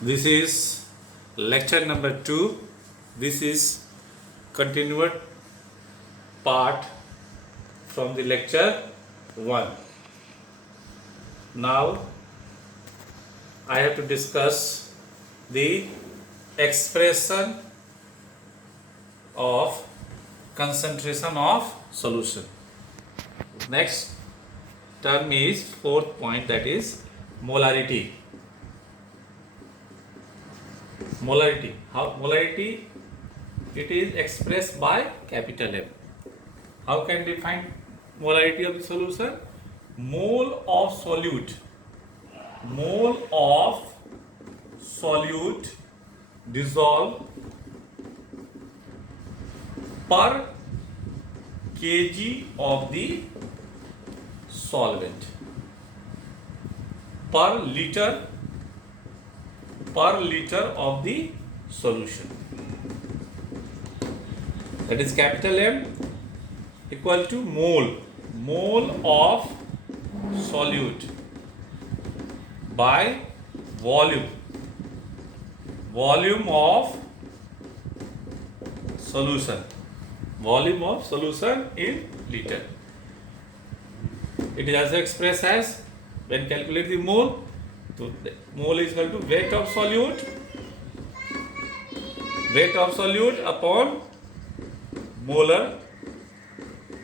This is lecture number 2. This is continued part from the lecture 1. Now I have to discuss the expression of concentration of solution. Next term is fourth point, that is molarity. Molarity. How molarity? It is expressed by capital M. How can we define molarity of the solution? Mole of solute dissolved per kg of the solvent, per liter of the solution. That is capital M equal to mole of solute by volume of solution in liter. It is also expressed as, when calculate the mole, so mole is equal to weight of solute upon molar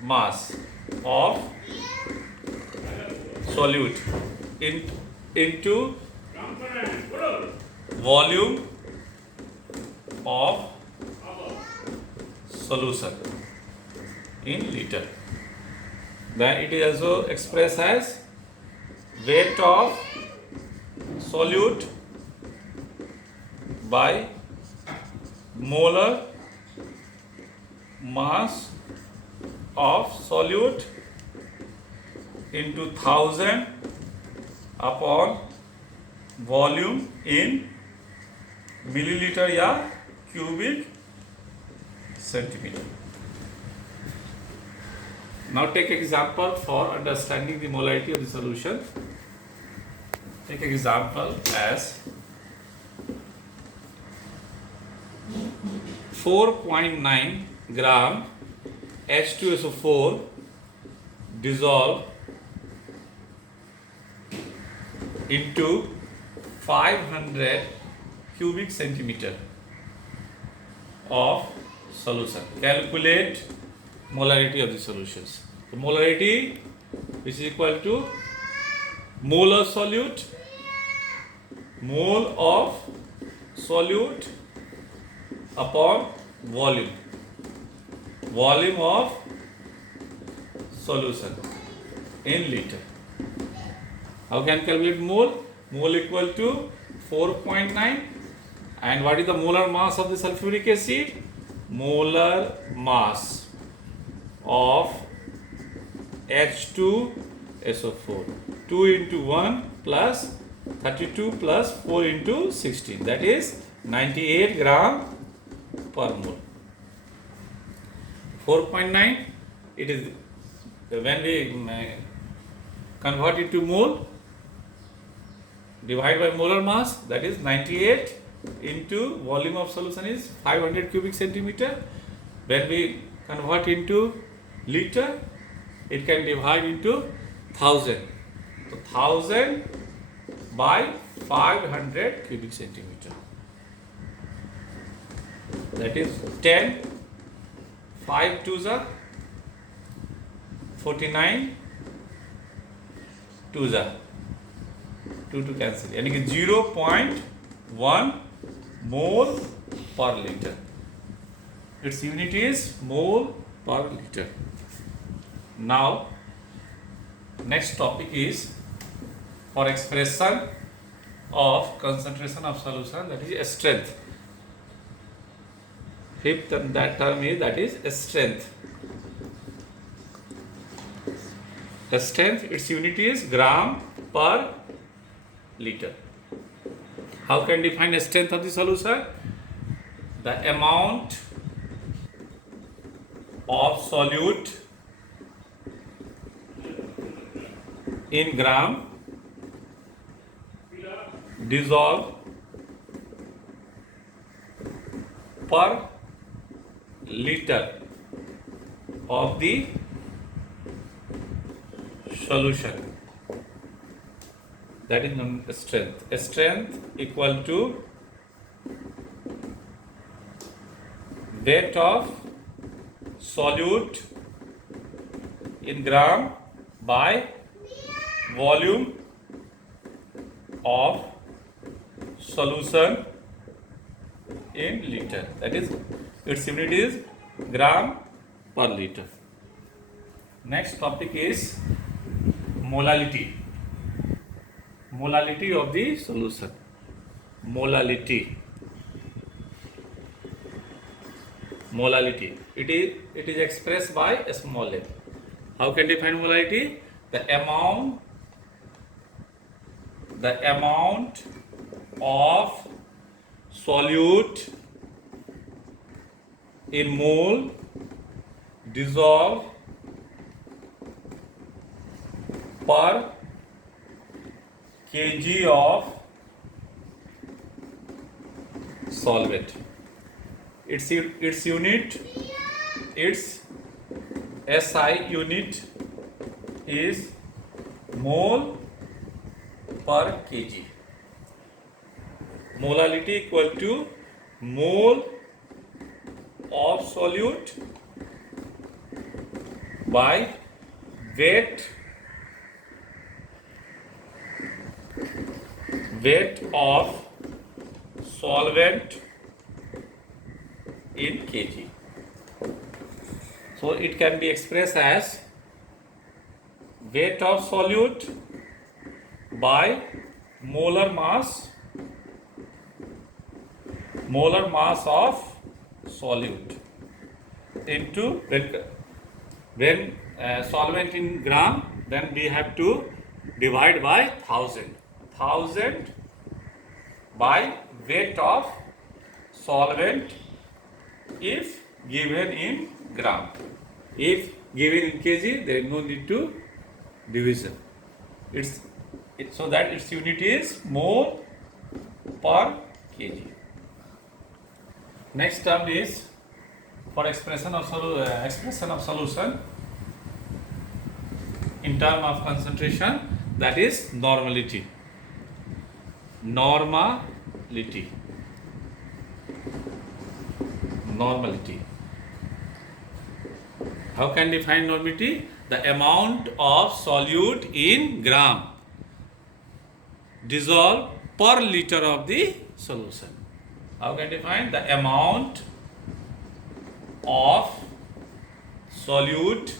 mass of solute into volume of solution in liter. Then it is also expressed as weight of solute by molar mass of solute into 1000 upon volume in milliliter या cubic centimeter. Now take example for understanding the molarity of the solution. Take example as 4.9 gram H2SO4 dissolved into 500 cubic centimeter of solution. Calculate molarity of the solutions. The molarity is equal to mole of solute upon volume of solution in liter. How can calculate mole? Mole equal to 4.9, and what is the molar mass of the sulfuric acid? Molar mass of H2SO4, 2 into 1 plus 32 plus 4 into 16, that is 98 gram per mole. 4.9, it is, when we convert it to mole, divide by molar mass, that is 98 into volume of solution is 500 cubic centimeter. When we convert into liter, it can divide into 1000. So 1000 by 500 cubic centimeter. That is 10, 5 2s are 49, 2s are 2 to cancel, यानी कि 0.1 mole per liter. Its unit is mole per liter. Now next topic is for expression of concentration of solution, that is strength. Fifth that term is, that is strength. The strength, its unit is gram per liter. How can define the strength of the solution? The amount of solute in gram dissolved per liter of the solution. That is known as strength. Strength equal to weight of solute in gram by volume of solution in liter. That is, its unit is gram per liter. Next topic is molality. Molality of the solution. Molality. Molality. It is expressed by a small m. How can you define molality? The amount of solute in mole dissolved per kg of solvent. Its unit, its SI unit is mole per kg. Molality equal to mole of solute by weight of solvent in kg. So it can be expressed as weight of solute by molar mass of solute into when solvent in gram, then we have to divide by 1000 by weight of solvent if given in gram. If given in kg, there is no need to division. So that its unit is mole per kg. Next term is for expression of solution in term of concentration, that is normality. Normality. How can define normality? The amount of solute in gram dissolved per liter of the solution. How can define? The amount of solute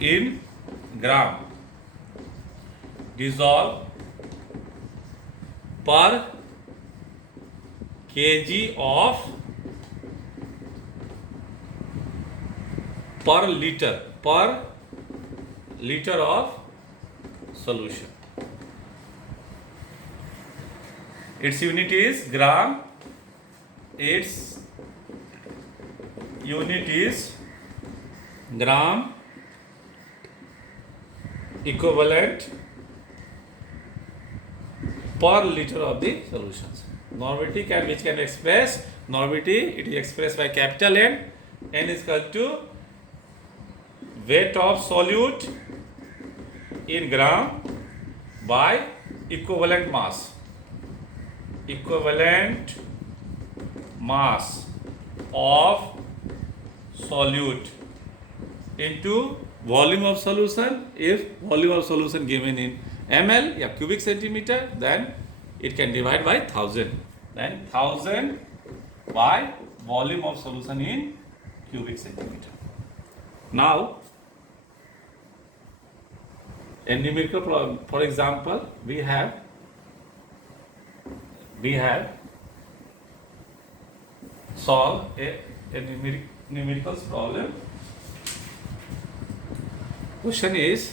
in gram dissolved per kg of per liter of solution. Its unit is gram. Its unit is gram equivalent per liter of the solutions. Normality which can be expressed. Normality, it is expressed by capital N. N is equal to weight of solute in gram by equivalent mass. Equivalent mass of solute into volume of solution. If volume of solution given in ml or cubic centimeter, then it can divide by 1000. Then 1000 by volume of solution in cubic centimeter. Now, a numerical problem. For example, we have solved a numerical problem. Question is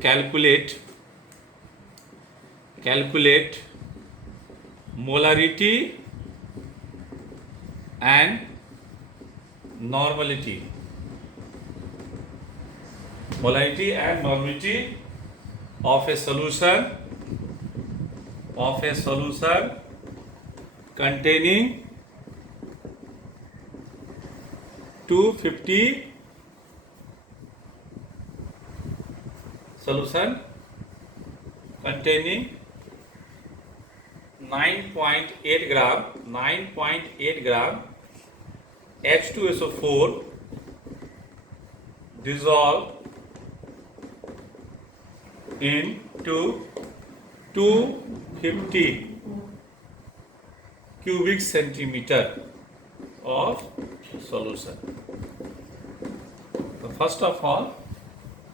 calculate molarity and normality. Molarity and normality of a solution containing 250 solution containing 9.8 gram H2SO4 dissolved into 250 cubic centimeter of solution. So first of all,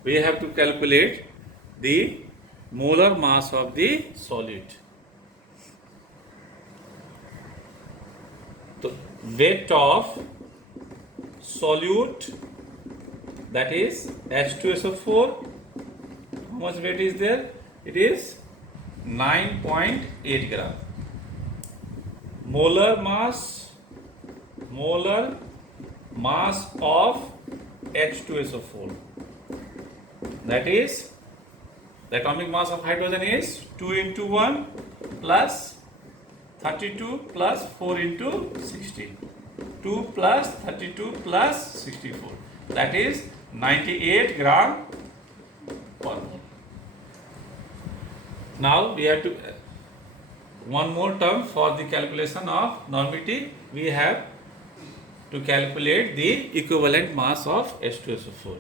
we have to calculate the molar mass of the solid. The weight of solute, that is H2SO4, how much weight is there? It is 9.8 gram. Molar mass of H2SO4, that is the atomic mass of hydrogen is 2 into 1 plus 32 plus 4 into 16. 2 plus 32 plus 64. That is 98 gram per mole. Now we have to one more term for the calculation of normality. We have to calculate the equivalent mass of H2SO4.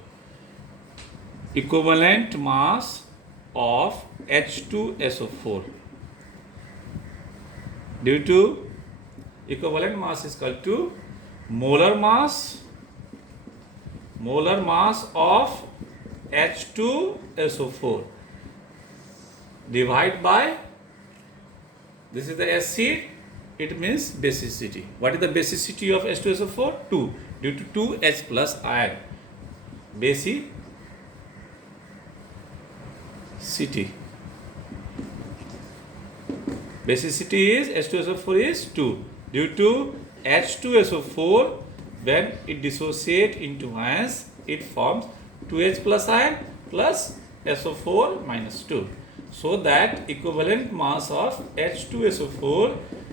Equivalent mass of H2SO4 due to equivalent mass is equal to molar mass of H2SO4 divided by, this is the SC, it means basicity. What is the basicity of H2SO4? 2, due to 2H plus ion. Basicity is H2SO4 is 2, due to H2SO4 when it dissociates into ions, it forms 2H plus ion plus SO4 minus 2. So that equivalent mass of H2SO4